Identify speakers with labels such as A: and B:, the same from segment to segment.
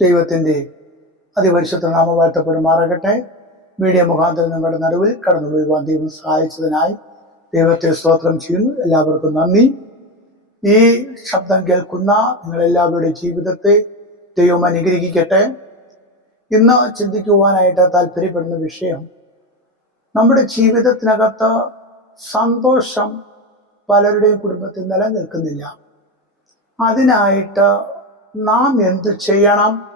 A: ദൈവത്തിന്റെ അതിപരിശുദ്ധ നാമം വാഴ്ത്തപ്പെടുമാറാകട്ടെ. മീഡിയ മുഖാന്തരം നിങ്ങളുടെ നടുവിൽ കടന്നു പോയി ദൈവം സഹായിച്ചതിനായി ദൈവത്തെ സ്തോത്രം ചെയ്യുന്നു. എല്ലാവർക്കും നന്ദി. ഈ ശബ്ദം കേൾക്കുന്ന നിങ്ങളെല്ലാവരുടെ ജീവിതത്തെ ദൈവം അനുഗ്രഹിക്കട്ടെ. ഇന്ന് ചിന്തിക്കുവാനായിട്ട് താല്പര്യപ്പെടുന്ന വിഷയം നമ്മുടെ ജീവിതത്തിനകത്ത് സന്തോഷം പലരുടെയും കുടുംബത്തിൽ നിലനിൽക്കുന്നില്ല. അതിനായിട്ട് നാം എന്ത് ചെയ്യണം?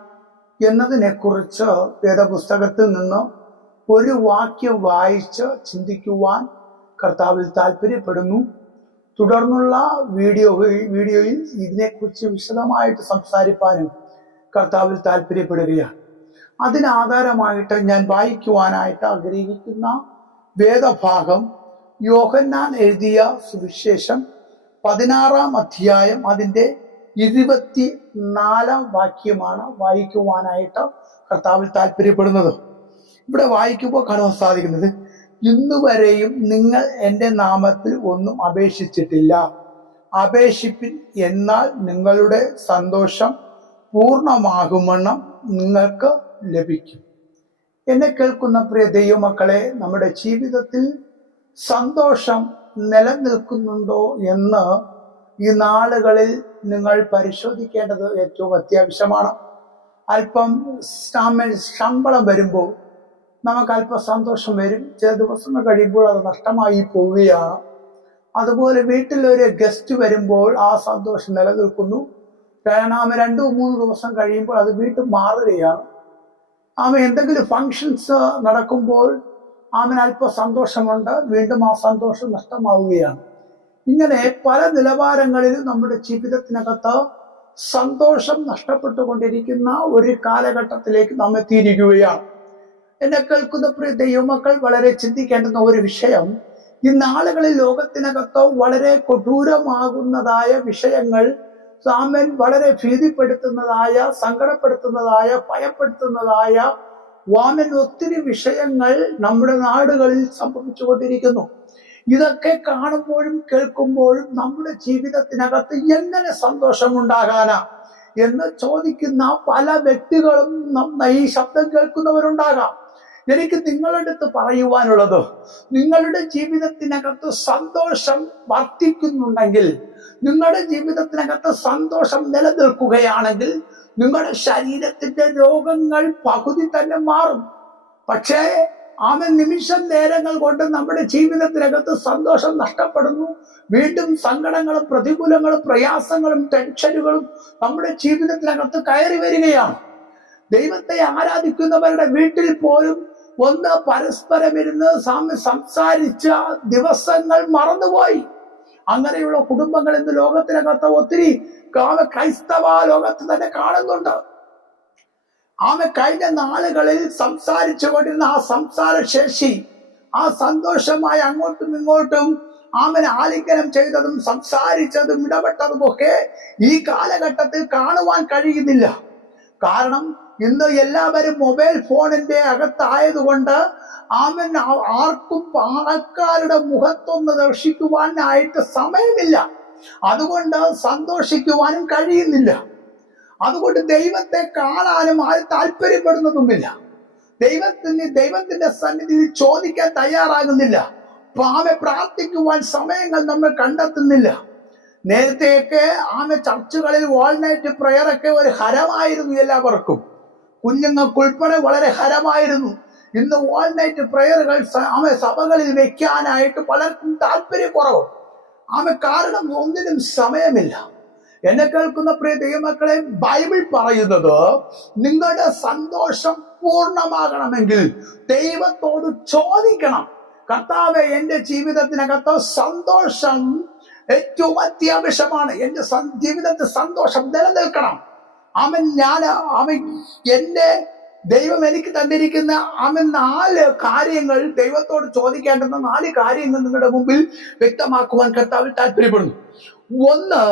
A: എന്നതിനെക്കുറിച്ച് വേദപുസ്തകത്തിൽ നിന്ന് ഒരു വാക്യം വായിച്ച് ചിന്തിക്കുവാൻ കർത്താവിൽ താല്പര്യപ്പെടുന്നു തുടർന്നുള്ള വീഡിയോ വീഡിയോയിൽ ഇതിനെക്കുറിച്ച് വിശദമായിട്ട് സംസാരിപ്പാനും കർത്താവിൽ താല്പര്യപ്പെടുകയാണ് അതിനാധാരമായിട്ട് ഞാൻ വായിക്കുവാനായിട്ട് ആഗ്രഹിക്കുന്ന വേദഭാഗം യോഹന്നാൻ എഴുതിയ സുവിശേഷം പതിനാറാം അധ്യായം അതിന്റെ ഇരുപത്തി നാലാം വാക്യമാണ് വായിക്കുവാനായിട്ട് കർത്താവിൽ താല്പര്യപ്പെടുന്നത്. ഇവിടെ വായിക്കുമ്പോൾ കാണുവാൻ സാധിക്കുന്നത് ഇന്നുവരെയും നിങ്ങൾ എന്റെ നാമത്തിൽ ഒന്നും അപേക്ഷിച്ചിട്ടില്ല. അപേക്ഷിപ്പിൻ എന്നാൽ നിങ്ങളുടെ സന്തോഷം പൂർണമാകുമെണ്ണം നിങ്ങൾക്ക് ലഭിക്കും. എന്നെ കേൾക്കുന്ന പ്രിയ ദൈവമക്കളെ നമ്മുടെ ജീവിതത്തിൽ സന്തോഷം നിലനിൽക്കുന്നുണ്ടോ എന്ന് ഈ നാളുകളിൽ നിങ്ങൾ പരിശോധിക്കേണ്ടത് ഏറ്റവും അത്യാവശ്യമാണ്. അല്പം ശാമ- ശമ്പളം വരുമ്പോൾ നമുക്ക് അല്പം സന്തോഷം വരും. ചില ദിവസങ്ങൾ കഴിയുമ്പോൾ അത് നഷ്ടമായി പോവുകയാണ്. അതുപോലെ വീട്ടിലൊരു ഗസ്റ്റ് വരുമ്പോൾ ആ സന്തോഷം നിലനിൽക്കുന്നു. കാരണം രണ്ടു മൂന്ന് ദിവസം കഴിയുമ്പോൾ അത് വീണ്ടും മാറുകയാണ്. അവൻ എന്തെങ്കിലും ഫങ്ഷൻസ് നടക്കുമ്പോൾ അവൻ അല്പം സന്തോഷമുണ്ട്. വീണ്ടും ആ സന്തോഷം നഷ്ടമാവുകയാണ്. ഇങ്ങനെ പല നിലവാരങ്ങളിലും നമ്മുടെ ജീവിതത്തിനകത്ത് സന്തോഷം നഷ്ടപ്പെട്ടുകൊണ്ടിരിക്കുന്ന ഒരു കാലഘട്ടത്തിലേക്ക് നാം എത്തിയിരിക്കുകയാണ്. എന്നെ കേൾക്കുന്ന പ്രിയ ദൈവമക്കൾ വളരെ ചിന്തിക്കേണ്ടുന്ന ഒരു വിഷയം ഇന്ന് ആളുകളിൽ ലോകത്തിനകത്ത് വളരെ കൊടൂരമാകുന്നതായ വിഷയങ്ങൾ സാമൻ വളരെ ഭീതിപ്പെടുത്തുന്നതായ സങ്കടപ്പെടുത്തുന്നതായ ഭയപ്പെടുത്തുന്നതായ വാമൻ ഒത്തിരി വിഷയങ്ങൾ നമ്മുടെ നാടുകളിൽ സംഭവിച്ചുകൊണ്ടിരിക്കുന്നു. ഇതൊക്കെ കാണുമ്പോഴും കേൾക്കുമ്പോഴും നമ്മുടെ ജീവിതത്തിനകത്ത് എങ്ങനെ സന്തോഷമുണ്ടാകാനാ എന്ന് ചോദിക്കുന്ന പല വ്യക്തികളും നമ്മ ഈ ശബ്ദം കേൾക്കുന്നവരുണ്ടാകാം. എനിക്ക് നിങ്ങളുടെ അടുത്ത് പറയുവാനുള്ളത് നിങ്ങളുടെ ജീവിതത്തിനകത്ത് സന്തോഷം വർദ്ധിക്കുന്നുണ്ടെങ്കിൽ നിങ്ങളുടെ ജീവിതത്തിനകത്ത് സന്തോഷം നിലനിൽക്കുകയാണെങ്കിൽ നിങ്ങളുടെ ശരീരത്തിന്റെ രോഗങ്ങൾ പകുതി തന്നെ മാറും. പക്ഷേ ആമൻ നിമിഷം നേരങ്ങൾ കൊണ്ട് നമ്മുടെ ജീവിതത്തിനകത്ത് സന്തോഷം നഷ്ടപ്പെടുന്നു. വീണ്ടും സങ്കടങ്ങളും പ്രതികൂലങ്ങളും പ്രയാസങ്ങളും ടെൻഷനുകളും നമ്മുടെ ജീവിതത്തിനകത്ത് കയറി വരികയാണ്. ദൈവത്തെ ആരാധിക്കുന്നവരുടെ വീട്ടിൽ പോലും ഒന്ന് പരസ്പരം ഇരുന്ന് സംസാരിച്ച ദിവസങ്ങൾ മറന്നുപോയി. അങ്ങനെയുള്ള കുടുംബങ്ങൾ ഇന്ന് ലോകത്തിനകത്ത് ഒത്തിരി ക്രൈസ്തവ ലോകത്ത് തന്നെ കാണുന്നുണ്ട്. ആമ കഴിഞ്ഞ നാളുകളിൽ സംസാരിച്ചു കൊണ്ടിരുന്ന ആ സംസാര ശേഷി ആ സന്തോഷമായി അങ്ങോട്ടും ഇങ്ങോട്ടും ആമനെ ആലിംഗനം ചെയ്തതും സംസാരിച്ചതും ഇടപെട്ടതും ഒക്കെ ഈ കാലഘട്ടത്തിൽ കാണുവാൻ കഴിയുന്നില്ല. കാരണം ഇന്ന് എല്ലാവരും മൊബൈൽ ഫോണിന്റെ അകത്തായതുകൊണ്ട് ആമൻ ആർക്കും ആൾക്കാരുടെ മുഖത്തൊന്ന് ദർശിക്കുവാനായിട്ട് സമയമില്ല. അതുകൊണ്ട് സന്തോഷിക്കുവാനും കഴിയുന്നില്ല. അതുകൊണ്ട് ദൈവത്തെ കാണാനും ആരും താല്പര്യപ്പെടുന്നതുമില്ല ദൈവത്തിന് ദൈവത്തിന്റെ സന്നിധി ചോദിക്കാൻ തയ്യാറാകുന്നില്ല. ആമെ പ്രാർത്ഥിക്കുവാൻ സമയങ്ങൾ നമ്മൾ കണ്ടെത്തുന്നില്ല. നേരത്തെയൊക്കെ ആമെ ചർച്ചുകളിൽ വാൾനൈറ്റ് നൈറ്റ് പ്രയർ ഒക്കെ ഒരു ഹരമായിരുന്നു എല്ലാവർക്കും. കുഞ്ഞുങ്ങൾക്ക് ഉൾപ്പെടെ വളരെ ഹരമായിരുന്നു. ഇന്ന് വാൾനൈറ്റ് പ്രയറുകൾ ആമെ സഭകളിൽ വെക്കാനായിട്ട് പലർക്കും താല്പര്യക്കുറവ്. ആമെ കാരണം ഒന്നിനും സമയമില്ല. എന്നെ കേൾക്കുന്ന പ്രിയ ദൈവമക്കളെ ബൈബിൾ പറയുന്നത് നിങ്ങളുടെ സന്തോഷം പൂർണമാകണമെങ്കിൽ ദൈവത്തോട് ചോദിക്കണം. കർത്താവെ എന്റെ ജീവിതത്തിനകത്ത് സന്തോഷം ഏറ്റവും അത്യാവശ്യമാണ്. എന്റെ ജീവിതത്തിൽ സന്തോഷം നിലനിൽക്കണം. അവൻ ഞാൻ അവൻ എന്റെ ദൈവം എനിക്ക് തന്നിരിക്കുന്ന അവൻ നാല് കാര്യങ്ങൾ ദൈവത്തോട് ചോദിക്കേണ്ടുന്ന നാല് കാര്യങ്ങൾ നിങ്ങളുടെ മുമ്പിൽ വ്യക്തമാക്കുവാൻ കർത്താവിൽ താല്പര്യപ്പെടുന്നു ഒന്ന്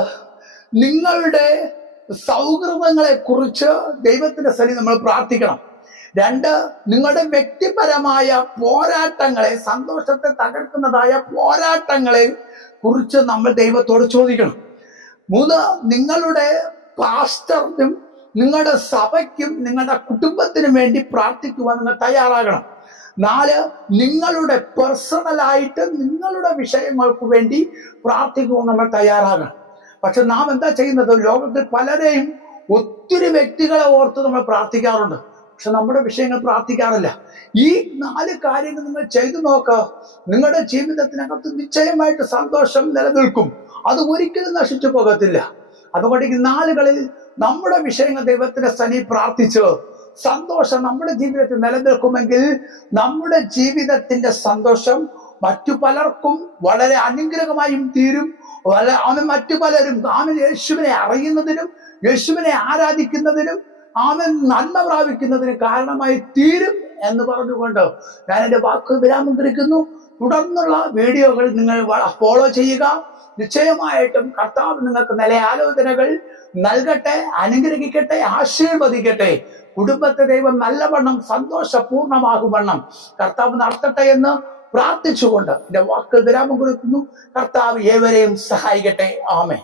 A: നിങ്ങളുടെ സൗഹൃദങ്ങളെ കുറിച്ച് ദൈവത്തിന്റെ സന്നിധി നമ്മൾ പ്രാർത്ഥിക്കണം. രണ്ട് നിങ്ങളുടെ വ്യക്തിപരമായ പോരാട്ടങ്ങളെ സന്തോഷത്തെ തകർക്കുന്നതായ പോരാട്ടങ്ങളെ കുറിച്ച് നമ്മൾ ദൈവത്തോട് ചോദിക്കണം. മൂന്ന് നിങ്ങളുടെ പാസ്റ്ററിനും നിങ്ങളുടെ സഭയ്ക്കും നിങ്ങളുടെ കുടുംബത്തിനും വേണ്ടി പ്രാർത്ഥിക്കുവാൻ നിങ്ങൾ തയ്യാറാകണം. നാല് നിങ്ങളുടെ പേഴ്സണലായിട്ട് നിങ്ങളുടെ വിഷയങ്ങൾക്ക് വേണ്ടി പ്രാർത്ഥിക്കുവാൻ നമ്മൾ തയ്യാറാകണം. പക്ഷെ നാം എന്താ ചെയ്യുന്നത്? ലോകത്തിൽ പലരെയും ഒത്തിരി വ്യക്തികളെ ഓർത്ത് നമ്മൾ പ്രാർത്ഥിക്കാറുണ്ട്. പക്ഷെ നമ്മുടെ വിഷയങ്ങൾ പ്രാർത്ഥിക്കാറില്ല. ഈ നാല് കാര്യങ്ങൾ നിങ്ങൾ ചെയ്തു നോക്കുക നിങ്ങളുടെ ജീവിതത്തിനകത്ത് നിശ്ചയമായിട്ട് സന്തോഷം നിലനിൽക്കും. അത് ഒരിക്കലും നശിച്ചു പോകത്തില്ല. അതുകൊണ്ട് ഈ നാളുകളിൽ നമ്മുടെ വിഷയങ്ങൾ ദൈവത്തിന്റെ സനി പ്രാർത്ഥിച്ച് സന്തോഷം നമ്മുടെ ജീവിതത്തിൽ നിലനിൽക്കുമെങ്കിൽ നമ്മുടെ ജീവിതത്തിന്റെ സന്തോഷം മറ്റു പലർക്കും വളരെ അനുഗ്രഹമായും തീരും. വല- അവൻ മറ്റു പലരും അവൻ യേശുവിനെ അറിയുന്നതിനും യേശുവിനെ ആരാധിക്കുന്നതിനും അവൻ നന്മ പ്രാപിക്കുന്നതിന് കാരണമായി തീരും എന്ന് പറഞ്ഞുകൊണ്ട് ഞാൻ എന്റെ വാക്ക് വിരാമം തിരിക്കുന്നു തുടർന്നുള്ള വീഡിയോകൾ നിങ്ങൾ ഫോളോ ചെയ്യുക. നിശ്ചയമായിട്ടും കർത്താവ് നിങ്ങൾക്ക് നല്ല ആലോചനകൾ നൽകട്ടെ അനുഗ്രഹിക്കട്ടെ ആശീർവദിക്കട്ടെ. കുടുംബത്തെ ദൈവം നല്ലവണ്ണം സന്തോഷപൂർണമാകും വണ്ണം. കർത്താവ് നടത്തട്ടെ എന്ന് പ്രാർത്ഥിച്ചുകൊണ്ട് എന്റെ വാക്ക് വിരാമം കൊടുക്കുന്നു. കർത്താവ് ഏവരെയും സഹായിക്കട്ടെ. ആമേ